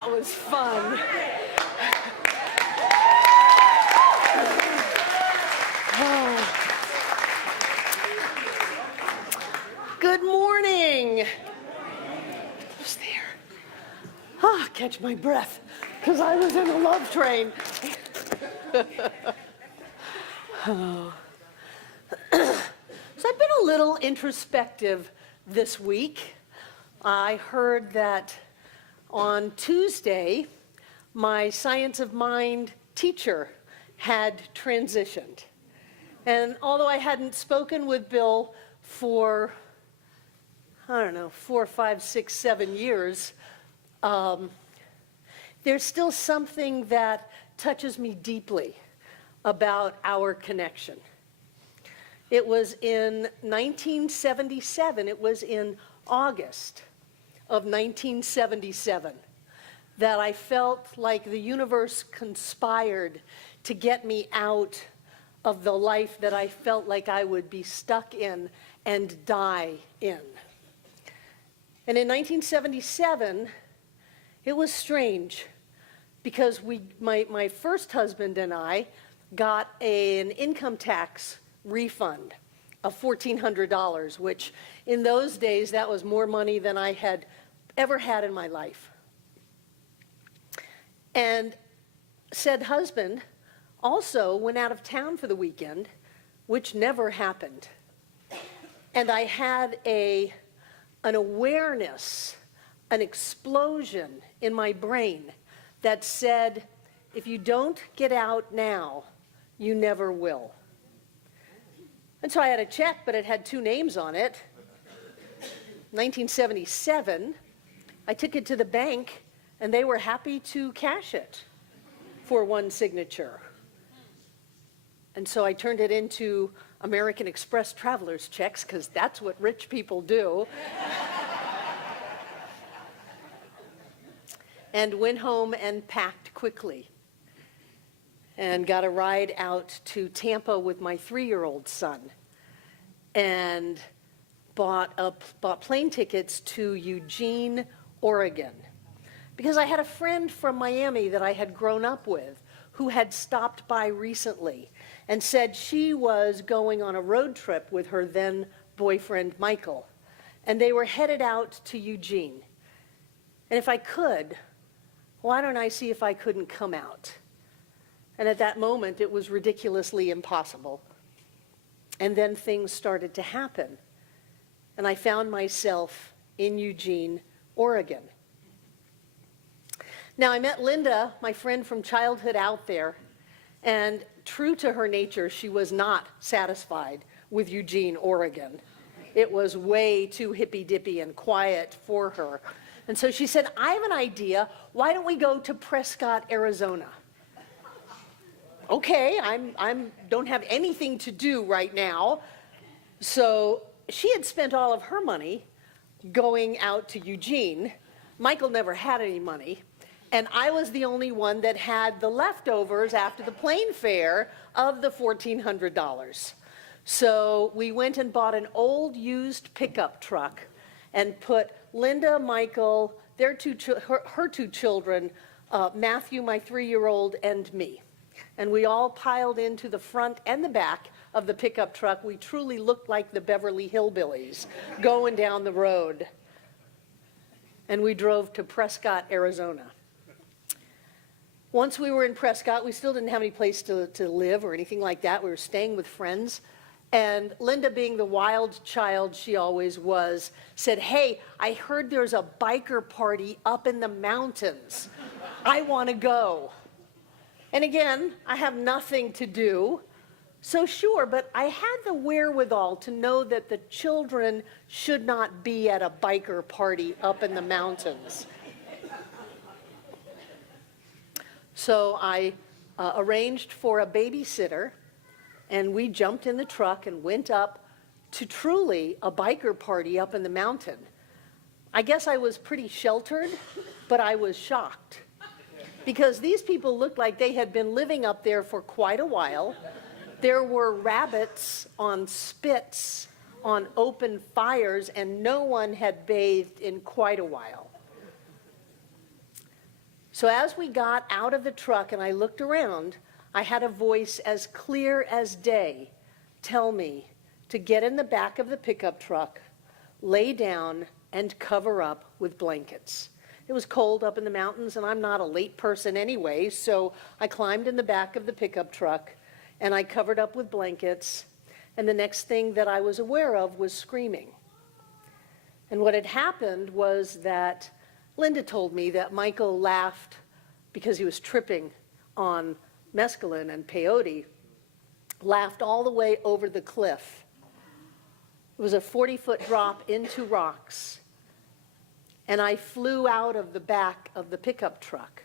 That was fun. Good morning. Who's there? Catch my breath, because I was in a love train. So I've been a little introspective this week. I heard that on Tuesday, my Science of Mind teacher had transitioned. And although I hadn't spoken with Bill for, 4, 5, 6, 7 years, there's still something that touches me deeply about our connection. It was in 1977, it was in August of 1977, that I felt like the universe conspired to get me out of the life that I felt like I would be stuck in and die in. And in 1977, it was strange because my first husband and I got an income tax refund of $1,400, which in those days, that was more money than I had ever had in my life. And said husband also went out of town for the weekend, which never happened. And I had an awareness, an explosion in my brain that said, if you don't get out now, you never will. And so I had a check, but it had 2 names on it. 1977, I took it to the bank, and they were happy to cash it for 1 signature. And so I turned it into American Express traveler's checks, because that's what rich people do. And went home and packed quickly. And got a ride out to Tampa with my 3-year-old son. And bought plane tickets to Eugene, Oregon. Because I had a friend from Miami that I had grown up with who had stopped by recently and said she was going on a road trip with her then boyfriend, Michael. And they were headed out to Eugene. And if I could, why don't I see if I couldn't come out? And at that moment, it was ridiculously impossible. And then things started to happen. And I found myself in Eugene, Oregon. Now, I met Linda, my friend from childhood, out there. And true to her nature, she was not satisfied with Eugene, Oregon. It was way too hippy-dippy and quiet for her. And so she said, I have an idea. Why don't we go to Prescott, Arizona? Okay, I don't have anything to do right now. So she had spent all of her money going out to Eugene. Michael never had any money. And I was the only one that had the leftovers after the plane fare of the $1,400. So we went and bought an old used pickup truck and put Linda, Michael, her 2 children, Matthew, my 3-year-old, and me. And we all piled into the front and the back of the pickup truck. We truly looked like the Beverly Hillbillies going down the road. And we drove to Prescott, Arizona. Once we were in Prescott, we still didn't have any place to live or anything like that. We were staying with friends. And Linda, being the wild child she always was, said, hey, I heard there's a biker party up in the mountains. I want to go. And again, I have nothing to do, so sure, but I had the wherewithal to know that the children should not be at a biker party up in the mountains. So I arranged for a babysitter, and we jumped in the truck and went up to truly a biker party up in the mountain. I guess I was pretty sheltered, but I was shocked. Because these people looked like they had been living up there for quite a while. There were rabbits on spits, on open fires, and no one had bathed in quite a while. So as we got out of the truck and I looked around, I had a voice as clear as day tell me to get in the back of the pickup truck, lay down, and cover up with blankets. It was cold up in the mountains, and I'm not a late person anyway, so I climbed in the back of the pickup truck, and I covered up with blankets, and the next thing that I was aware of was screaming. And what had happened was that Linda told me that Michael laughed because he was tripping on mescaline and peyote, laughed all the way over the cliff. It was a 40-foot drop into rocks, and I flew out of the back of the pickup truck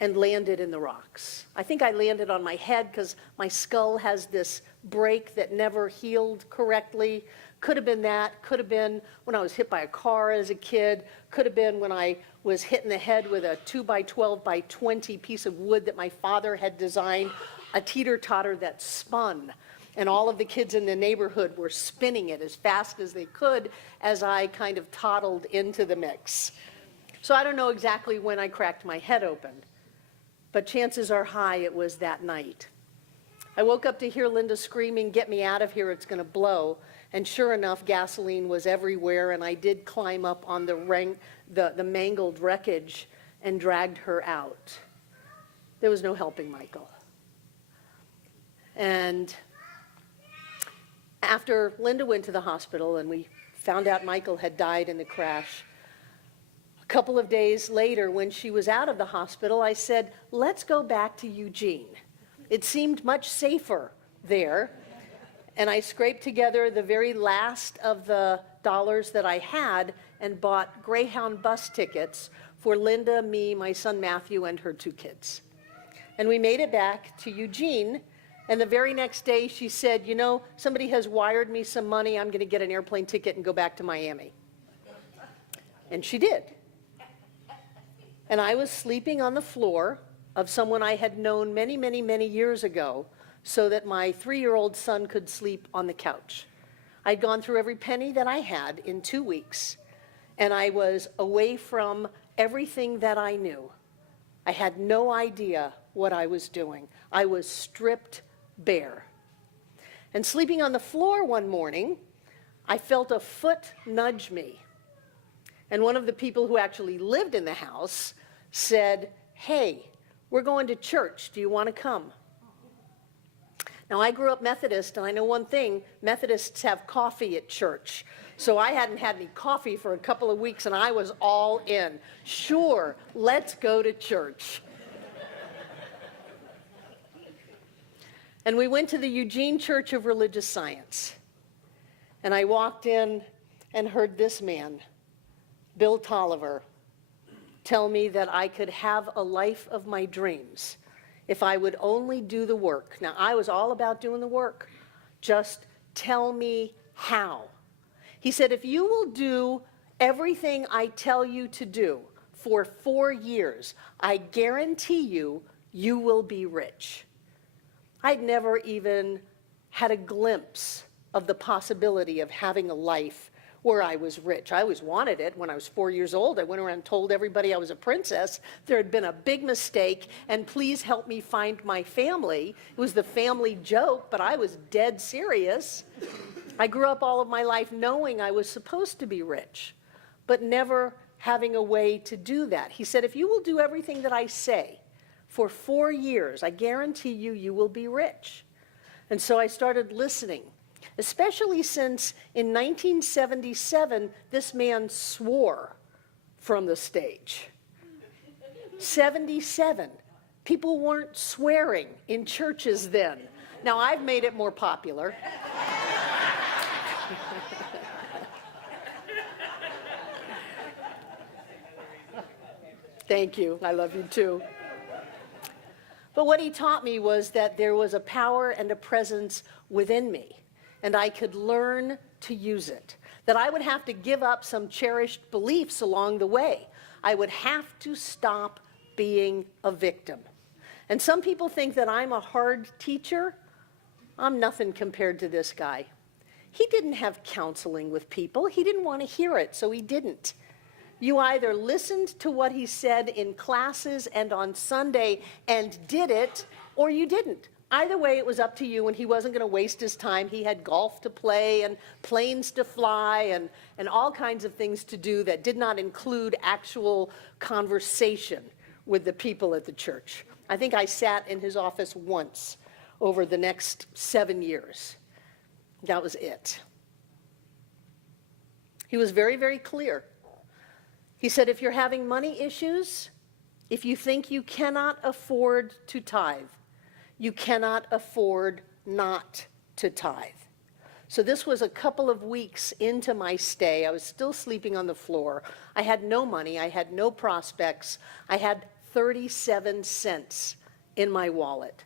and landed in the rocks. I think I landed on my head because my skull has this break that never healed correctly. Could have been that, could have been when I was hit by a car as a kid, could have been when I was hit in the head with a 2x12x20 piece of wood that my father had designed, a teeter-totter that spun. And all of the kids in the neighborhood were spinning it as fast as they could as I kind of toddled into the mix. So I don't know exactly when I cracked my head open, but chances are high it was that night. I woke up to hear Linda screaming, "Get me out of here, it's gonna blow." And sure enough, gasoline was everywhere, and I did climb up on the mangled wreckage and dragged her out. There was no helping Michael. And after Linda went to the hospital and we found out Michael had died in the crash, a couple of days later when she was out of the hospital, I said, let's go back to Eugene. It seemed much safer there. And I scraped together the very last of the dollars that I had and bought Greyhound bus tickets for Linda, me, my son Matthew, and her 2 kids. And we made it back to Eugene. And the very next day she said, you know, somebody has wired me some money. I'm going to get an airplane ticket and go back to Miami. And she did. And I was sleeping on the floor of someone I had known many, many, many years ago so that my 3-year-old son could sleep on the couch. I'd gone through every penny that I had in 2 weeks, and I was away from everything that I knew. I had no idea what I was doing. I was stripped bare. And sleeping on the floor one morning, I felt a foot nudge me. And one of the people who actually lived in the house said, hey, we're going to church. Do you want to come? Now, I grew up Methodist, and I know one thing, Methodists have coffee at church. So I hadn't had any coffee for a couple of weeks, and I was all in. Sure, let's go to church. And we went to the Eugene Church of Religious Science. And I walked in and heard this man, Bill Tolliver, tell me that I could have a life of my dreams if I would only do the work. Now, I was all about doing the work. Just tell me how. He said, if you will do everything I tell you to do for 4 years, I guarantee you, you will be rich. I'd never even had a glimpse of the possibility of having a life where I was rich. I always wanted it. When I was 4 years old, I went around and told everybody I was a princess. There had been a big mistake, and please help me find my family. It was the family joke, but I was dead serious. I grew up all of my life knowing I was supposed to be rich, but never having a way to do that. He said, if you will do everything that I say for 4 years, I guarantee you, you will be rich. And so I started listening. Especially since in 1977, this man swore from the stage. 77. People weren't swearing in churches then. Now, I've made it more popular. Thank you. I love you too. But what he taught me was that there was a power and a presence within me, and I could learn to use it. That I would have to give up some cherished beliefs along the way. I would have to stop being a victim. And some people think that I'm a hard teacher. I'm nothing compared to this guy. He didn't have counseling with people. He didn't want to hear it, so he didn't. You either listened to what he said in classes and on Sunday and did it, or you didn't. Either way, it was up to you, and he wasn't going to waste his time. He had golf to play and planes to fly and all kinds of things to do that did not include actual conversation with the people at the church. I think I sat in his office once over the next 7 years. That was it. He was very, very clear. He said, if you're having money issues, if you think you cannot afford to tithe, you cannot afford not to tithe. So this was a couple of weeks into my stay. I was still sleeping on the floor. I had no money. I had no prospects. I had 37 cents in my wallet.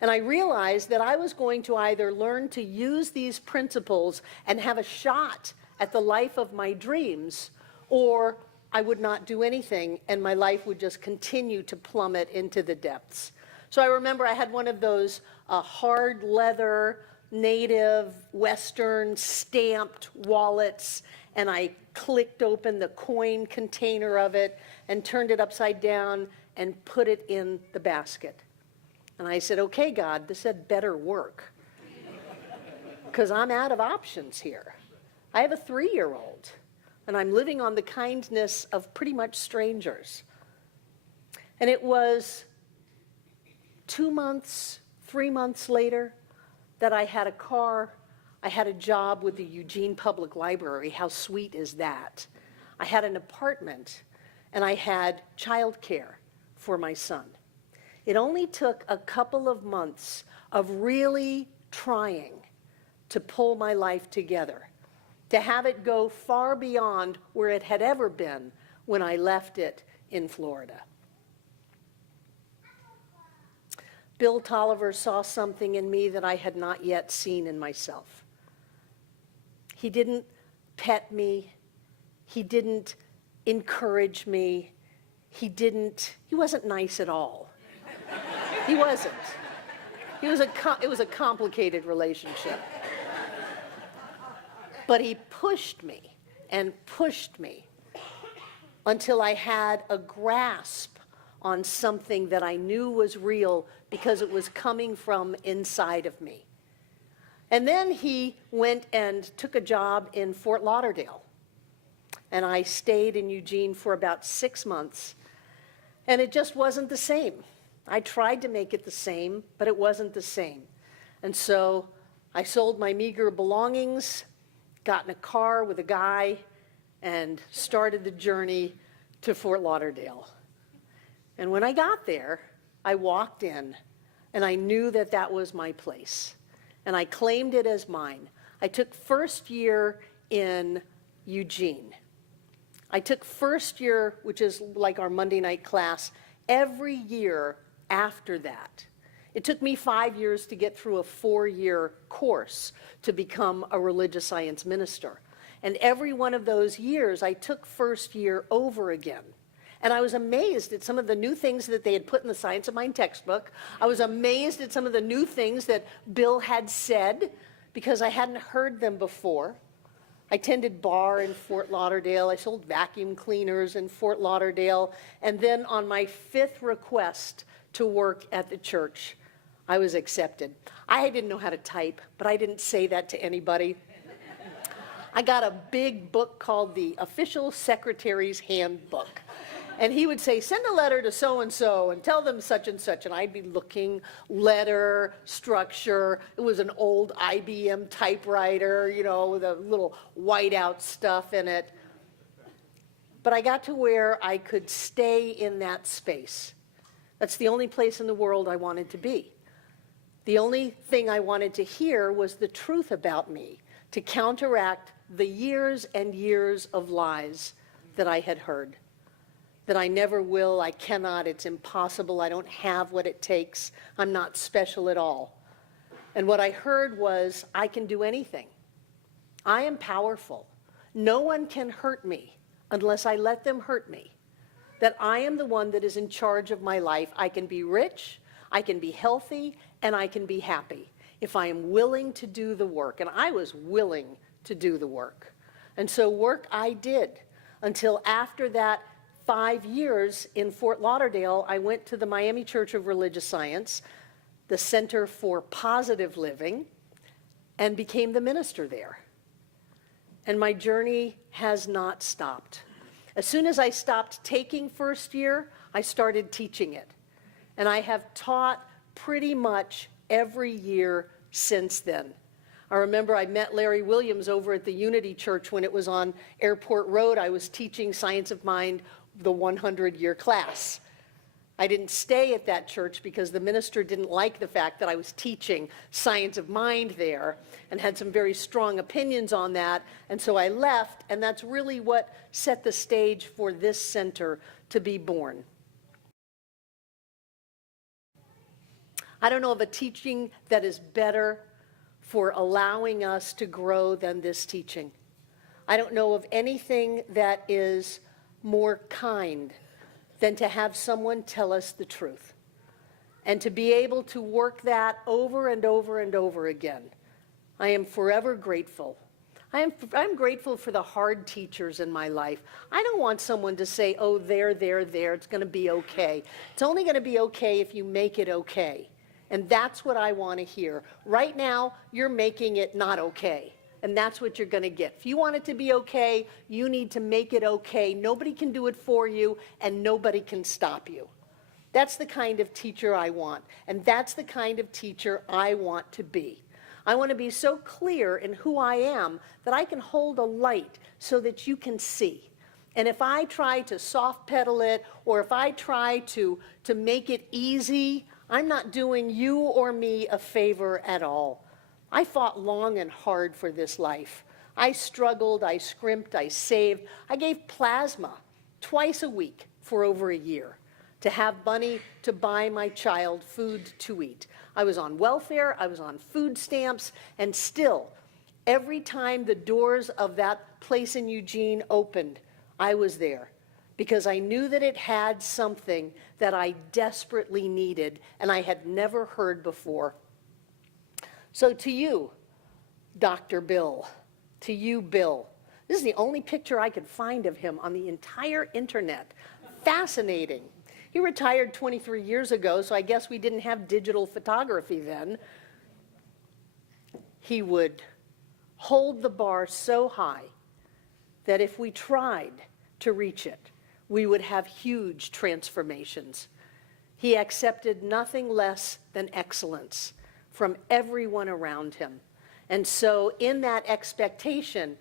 And I realized that I was going to either learn to use these principles and have a shot at the life of my dreams, or I would not do anything and my life would just continue to plummet into the depths. So I remember I had one of those hard leather, native, Western stamped wallets, and I clicked open the coin container of it and turned it upside down and put it in the basket. And I said, okay, God, this had better work, because I'm out of options here. I have a 3-year-old, and I'm living on the kindness of pretty much strangers. And it was 2 months, 3 months later that I had a car. I had a job with the Eugene Public Library. How sweet is that? I had an apartment, and I had childcare for my son. It only took a couple of months of really trying to pull my life together, to have it go far beyond where it had ever been when I left it in Florida. Bill Tolliver saw something in me that I had not yet seen in myself. He didn't pet me. He didn't encourage me. He wasn't nice at all. He wasn't. It was a complicated relationship. But he pushed me and pushed me until I had a grasp on something that I knew was real because it was coming from inside of me. And then he went and took a job in Fort Lauderdale. And I stayed in Eugene for about 6 months. And it just wasn't the same. I tried to make it the same, but it wasn't the same. And so I sold my meager belongings, got in a car with a guy, and started the journey to Fort Lauderdale. And when I got there, I walked in, and I knew that that was my place. And I claimed it as mine. I took first year in Eugene. I took first year, which is like our Monday night class, every year after that. It took me 5 years to get through a 4-year course to become a religious science minister. And every one of those years, I took first year over again. And I was amazed at some of the new things that they had put in the Science of Mind textbook. I was amazed at some of the new things that Bill had said, because I hadn't heard them before. I tended bar in Fort Lauderdale. I sold vacuum cleaners in Fort Lauderdale. And then on my 5th request to work at the church, I was accepted. I didn't know how to type, but I didn't say that to anybody. I got a big book called the Official Secretary's Handbook. And he would say, send a letter to so-and-so and tell them such and such. And I'd be looking, letter, structure. It was an old IBM typewriter, you know, with a little whiteout stuff in it. But I got to where I could stay in that space. That's the only place in the world I wanted to be. The only thing I wanted to hear was the truth about me, to counteract the years and years of lies that I had heard. That I never will, I cannot, it's impossible, I don't have what it takes, I'm not special at all. And what I heard was, I can do anything. I am powerful. No one can hurt me unless I let them hurt me. That I am the one that is in charge of my life. I can be rich, I can be healthy, and I can be happy if I am willing to do the work. And I was willing to do the work. And so work I did. until after that 5 years in Fort Lauderdale, I went to the Miami Church of Religious Science, the Center for Positive Living, and became the minister there. And my journey has not stopped. As soon as I stopped taking first year, I started teaching it. And I have taught pretty much every year since then. I remember I met Larry Williams over at the Unity Church when it was on Airport Road. I was teaching Science of Mind, the 100-year class. I didn't stay at that church because the minister didn't like the fact that I was teaching Science of Mind there and had some very strong opinions on that. And so I left, and that's really what set the stage for this center to be born. I don't know of a teaching that is better for allowing us to grow than this teaching. I don't know of anything that is more kind than to have someone tell us the truth and to be able to work that over and over and over again. I am forever grateful. I'm grateful for the hard teachers in my life. I don't want someone to say, oh, there, it's going to be okay. It's only going to be okay if you make it okay. And that's what I want to hear. Right now, you're making it not okay. And that's what you're going to get. If you want it to be okay, you need to make it okay. Nobody can do it for you, and nobody can stop you. That's the kind of teacher I want. And that's the kind of teacher I want to be. I want to be so clear in who I am that I can hold a light so that you can see. And if I try to soft pedal it, or if I try to make it easy, I'm not doing you or me a favor at all. I fought long and hard for this life. I struggled, I scrimped, I saved. I gave plasma twice a week for over a year to have money to buy my child food to eat. I was on welfare, I was on food stamps, and still, every time the doors of that place in Eugene opened, I was there. Because I knew that it had something that I desperately needed and I had never heard before. So to you, Dr. Bill, to you, Bill, this is the only picture I could find of him on the entire internet. Fascinating. He retired 23 years ago, so I guess we didn't have digital photography then. He would hold the bar so high that if we tried to reach it, we would have huge transformations. He accepted nothing less than excellence from everyone around him. And so in that expectation,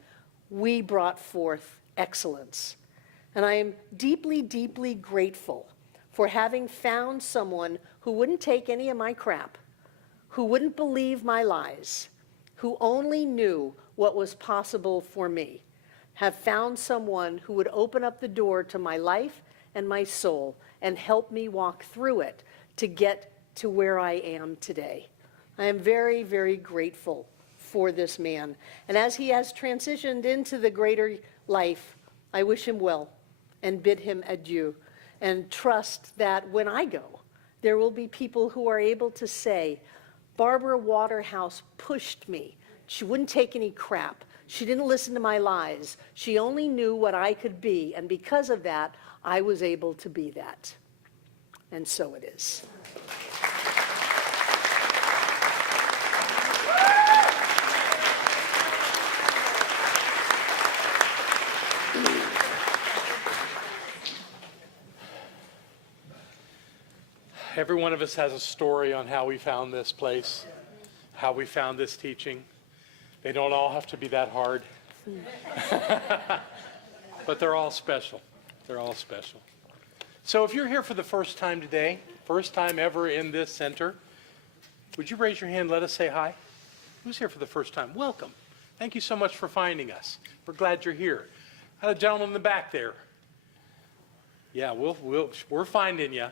we brought forth excellence. And I am deeply, deeply grateful for having found someone who wouldn't take any of my crap, who wouldn't believe my lies, who only knew what was possible for me. Have found someone who would open up the door to my life and my soul and help me walk through it to get to where I am today. I am very, very grateful for this man. And as he has transitioned into the greater life, I wish him well and bid him adieu and trust that when I go, there will be people who are able to say, Barbara Waterhouse pushed me. She wouldn't take any crap. She didn't listen to my lies. She only knew what I could be, and because of that, I was able to be that. And so it is. Every one of us has a story on how we found this place, how we found this teaching. They don't all have to be that hard. But they're all special. They're all special. So if you're here for the first time today, first time ever in this center, would you raise your hand and let us say hi? Who's here for the first time? Welcome. Thank you so much for finding us. We're glad you're here. How about a gentleman in the back there? Yeah, we're finding you.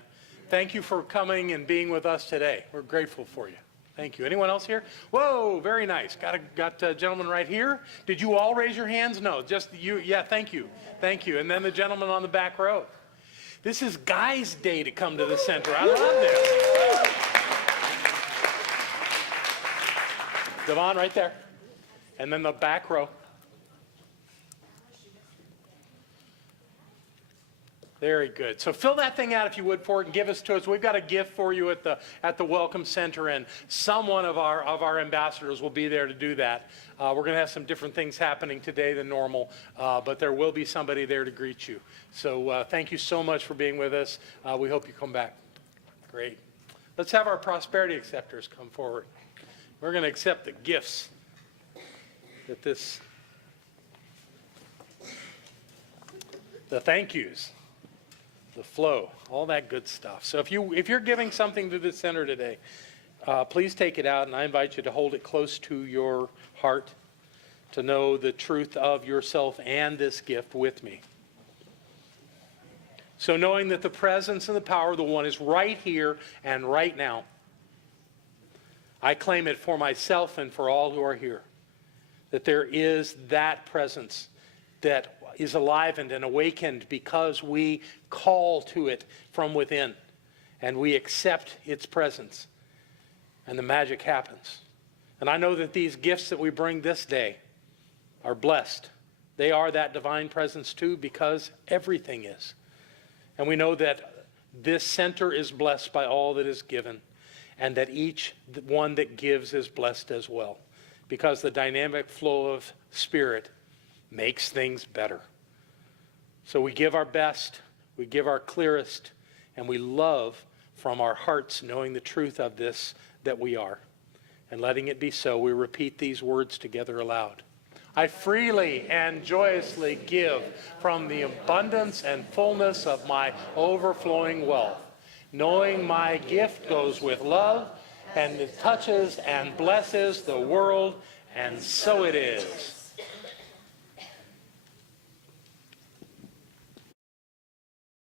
Thank you for coming and being with us today. We're grateful for you. Thank you. Anyone else here? Whoa, very nice. Got a gentleman right here. Did you all raise your hands? No, just you. Yeah, thank you. Thank you. And then the gentleman on the back row. This is Guys' Day to come to the center. I love this. Devon, right there. And then the back row. Very good. So fill that thing out if you would for it and give us to us. We've got a gift for you at the Welcome Center, and someone of our ambassadors will be there to do that. We're going to have some different things happening today than normal, but there will be somebody there to greet you. So thank you so much for being with us. We hope you come back. Great. Let's have our prosperity acceptors come forward. We're going to accept the gifts that the thank yous, the flow, all that good stuff. So if you're giving something to the center today, please take it out, and I invite you to hold it close to your heart to know the truth of yourself and this gift with me. So knowing that the presence and the power of the one is right here and right now, I claim it for myself and for all who are here, that there is that presence that is alivened and awakened because we call to it from within and we accept its presence, and the magic happens. And I know that these gifts that we bring this day are blessed. They are that divine presence too, because everything is. And we know that this center is blessed by all that is given, and that each one that gives is blessed as well, because the dynamic flow of Spirit makes things better. So we give our best, we give our clearest, and we love from our hearts, knowing the truth of this, that we are. And letting it be so, we repeat these words together aloud. I freely and joyously give from the abundance and fullness of my overflowing wealth, knowing my gift goes with love, and it touches and blesses the world, and so it is.